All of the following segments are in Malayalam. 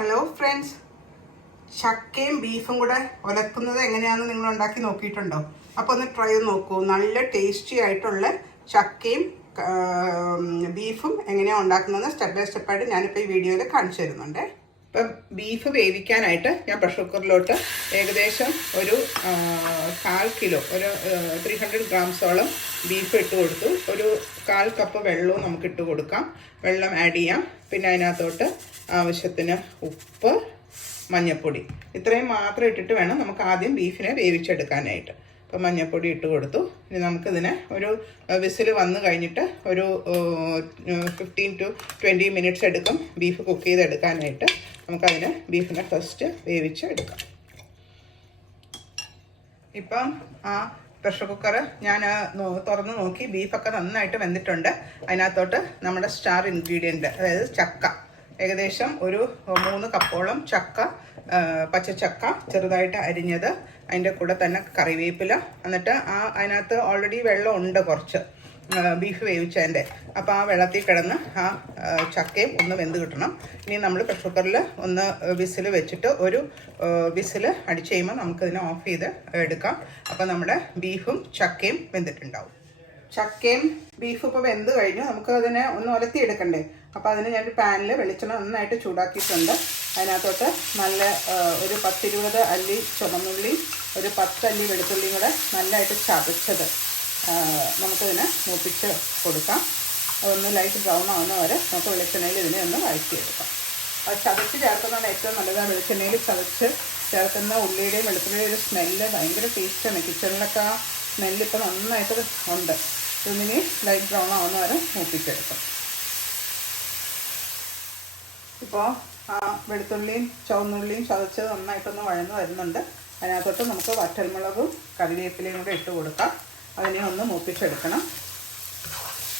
ഹലോ ഫ്രണ്ട്സ്, ചക്കയും ബീഫും കൂടെ ഒലക്കുന്നത് എങ്ങനെയാണെന്ന് നിങ്ങൾ ഉണ്ടാക്കി നോക്കിയിട്ടുണ്ടോ? അപ്പോൾ ഒന്ന് ട്രൈ ചെയ്ത് നോക്കൂ. നല്ല ടേസ്റ്റി ആയിട്ടുള്ള ചക്കയും ബീഫും എങ്ങനെയാണ് ഉണ്ടാക്കുന്നതെന്ന് സ്റ്റെപ്പ് ബൈ സ്റ്റെപ്പായിട്ട് ഞാനിപ്പോൾ ഈ വീഡിയോയിൽ കാണിച്ചു തരുന്നുണ്ട്. ഇപ്പം ബീഫ് വേവിക്കാനായിട്ട് ഞാൻ പ്രഷർ കുക്കറിലോട്ട് ഏകദേശം ഒരു 1/4 കിലോ, ഒരു 300 ഗ്രാംസോളം ബീഫ് ഇട്ട് കൊടുത്തു. ഒരു 1/4 കപ്പ് വെള്ളവും നമുക്ക് ഇട്ട് കൊടുക്കാം. വെള്ളം ആഡ് ചെയ്യാം. പിന്നെ അതിനകത്തോട്ട് ആവശ്യത്തിന് ഉപ്പ്, മഞ്ഞൾപ്പൊടി, ഇത്രയും മാത്രം ഇട്ടിട്ട് വേണം നമുക്ക് ആദ്യം ബീഫിനെ വേവിച്ചെടുക്കാനായിട്ട്. അപ്പോൾ മഞ്ഞൾപ്പൊടി ഇട്ട് കൊടുത്തു. ഇനി നമുക്കിതിനെ ഒരു വിസിൽ വന്നു കഴിഞ്ഞിട്ട് ഒരു 15 to 20 മിനിറ്റ്സ് എടുക്കും ബീഫ് കുക്ക് ചെയ്തെടുക്കാനായിട്ട്. നമുക്കതിന് ബീഫിനെ ഫസ്റ്റ് വേവിച്ചെടുക്കാം. ഇപ്പം ആ പ്രഷർ കുക്കർ ഞാൻ തുറന്ന് നോക്കി, ബീഫൊക്കെ നന്നായിട്ട് വെന്തിട്ടുണ്ട്. അതിനകത്തോട്ട് നമ്മുടെ സ്റ്റാർ ഇൻഗ്രീഡിയൻറ്റ്, അതായത് ചക്ക, ഏകദേശം ഒരു 3 കപ്പോളം ചക്ക, പച്ചച്ചക്ക ചെറുതായിട്ട് അരിഞ്ഞത്, അതിൻ്റെ കൂടെ തന്നെ കറിവേപ്പില. എന്നിട്ട് അതിനകത്ത് ഓൾറെഡി വെള്ളം ഉണ്ട് കുറച്ച് ബീഫ് വേവിച്ചതിൻ്റെ. അപ്പോൾ ആ വെള്ളത്തിൽ കിടന്ന് ആ ചക്കയും ഒന്ന് വെന്ത് കിട്ടണം. ഇനി നമ്മൾ പ്രഷർ കുക്കറിൽ ഒന്ന് വിസിൽ വെച്ചിട്ട് ഒരു വിസിൽ അടിച്ച് കഴിയുമ്പോൾ നമുക്കിതിനെ ഓഫ് ചെയ്ത് എടുക്കാം. അപ്പോൾ നമ്മുടെ ബീഫും ചക്കയും വെന്തിട്ടുണ്ടാവും. ചക്കയും ബീഫും ഇപ്പോൾ വെന്ത് കഴിഞ്ഞു. നമുക്ക് അതിനെ ഒന്ന് ഉലത്തി എടുക്കണ്ടേ? അപ്പോൾ അതിന് ഞാനൊരു പാനിൽ വെളിച്ചെണ്ണ നന്നായിട്ട് ചൂടാക്കിയിട്ടുണ്ട്. അതിനകത്തോട്ട് നല്ല ഒരു 10-20 അല്ലി ചുവന്നുള്ളി, ഒരു 10 അല്ലി വെളുത്തുള്ളിയും കൂടെ നല്ലതായിട്ട് ചതച്ചത് നമുക്കിതിനെ മൂപ്പിച്ച് കൊടുക്കാം. അതൊന്ന് ലൈറ്റ് ബ്രൗൺ ആവുന്ന വരെ നമുക്ക് വെളിച്ചെണ്ണയിൽ ഇതിനെ ഒന്ന് വഴറ്റിയെടുക്കാം. അത് ചതച്ച് ചേർക്കുന്നതാണ് ഏറ്റവും നല്ലത്. വെളിച്ചെണ്ണയിൽ ചതച്ച് ചേർക്കുന്ന ഉള്ളിയുടെയും വെളുത്തുള്ളിയുടെയും ഒരു സ്മെല്ല് ഭയങ്കര ടേസ്റ്റാണ്. കിച്ചണിലൊക്കെ ആ സ്മെല്ലിപ്പോൾ നന്നായിട്ട് ഉണ്ട്. ഇതിന് ലൈറ്റ് ബ്രൗൺ ആവുന്ന വരെ മൂപ്പിച്ചെടുക്കാം. ഇപ്പോൾ ആ വെളുത്തുള്ളിയും ചുവന്നുള്ളിയും ചതച്ചത് നന്നായിട്ടൊന്ന് വഴന്ന് വരുന്നുണ്ട്. അതിനകത്തോട്ട് നമുക്ക് വറ്റൽമുളകും കറിവേപ്പിലയും കൂടെ ഇട്ട് കൊടുക്കാം. അതിനെ ഒന്ന് മൂപ്പിച്ചെടുക്കണം.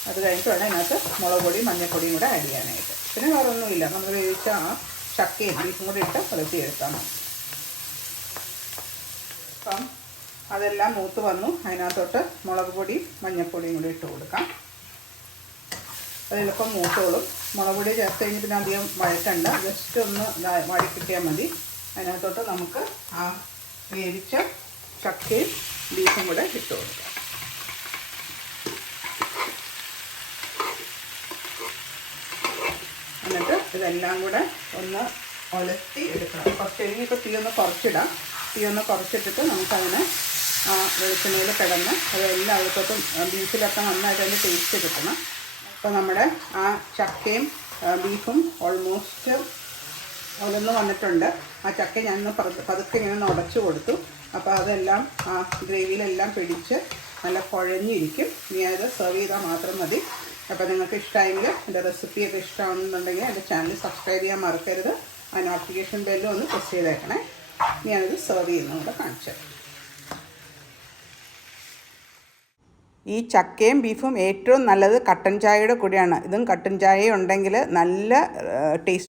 അത് കഴിഞ്ഞിട്ട് വേണം അതിനകത്ത് മുളക് പൊടിയും മഞ്ഞൾപ്പൊടിയും കൂടെ ആഡ് ചെയ്യാനായിട്ട്. പിന്നെ വേറെ ഒന്നുമില്ല, നമ്മൾ വേവിച്ച ആ ചക്കയും ബീഫും കൂടി ഇട്ട് പുലർത്തിയെടുത്താൽ മതി. അപ്പം അതെല്ലാം മൂത്ത് വന്നു. അതിനകത്തോട്ട് മുളക് പൊടിയും മഞ്ഞൾപ്പൊടിയും കൂടി ഇട്ട് കൊടുക്കാം. അതിലിപ്പം മൂത്തോളും. മുളക് പൊടി ചേർത്ത് കഴിഞ്ഞ് പിന്നെ അധികം വഴറ്റണ്ട, ജസ്റ്റ് ഒന്ന് വഴക്കിട്ടിയാൽ മതി. അതിനകത്തോട്ട് നമുക്ക് ആ വേവിച്ച ചക്കയും ബീഫും കൂടെ ഇട്ട് കൊടുക്കാം. എന്നിട്ട് ഇതെല്ലാം കൂടെ ഒന്ന് ഉലത്തി എടുക്കണം. കുറച്ച് ഇനിയിപ്പോൾ തീ ഒന്ന് കുറച്ചിട്ടിട്ട് നമുക്കതിനെ ആ വെളിച്ചെണ്ണയിൽ കിടന്ന് അതെല്ലാം അകത്തോട്ടും ബീഫിലൊക്കെ നന്നായിട്ട് അതിൻ്റെ ടേസ്റ്റ് കിട്ടണം. അപ്പോൾ നമ്മുടെ ആ ചക്കയും ബീഫും ഓൾമോസ്റ്റ് ഉലന്ന് വന്നിട്ടുണ്ട്. ആ ചക്ക ഞാനൊന്ന് പതുക്കെ ഇങ്ങനെ ഉടച്ചു കൊടുത്തു. അപ്പോൾ അതെല്ലാം ആ ഗ്രേവിയിലെല്ലാം പിടിച്ച് നല്ല കുഴഞ്ഞിരിക്കും. ഇനി അത് സെർവ് ചെയ്താൽ മാത്രം മതി. അപ്പോൾ നിങ്ങൾക്ക് ഇഷ്ടമായെങ്കിൽ എൻ്റെ റെസിപ്പിയൊക്കെ ഇഷ്ടമാണെന്നുണ്ടെങ്കിൽ എൻ്റെ ചാനൽ സബ്സ്ക്രൈബ് ചെയ്യാൻ മറക്കരുത്. ആ നോട്ടിഫിക്കേഷൻ ബെല്ലും ഒന്ന് പ്രസ് ചെയ്തേക്കണേ. ഞാനത് സെർവ് ചെയ്യുന്നതുകൊണ്ട് കാണിച്ചു. ഈ ചക്കയും ബീഫും ഏറ്റവും നല്ലത് കട്ടൻ ചായയുടെ കൂടെയാണ്. ഇതും കട്ടൻ ചായ ഉണ്ടെങ്കിൽ നല്ല ടേസ്റ്റ്.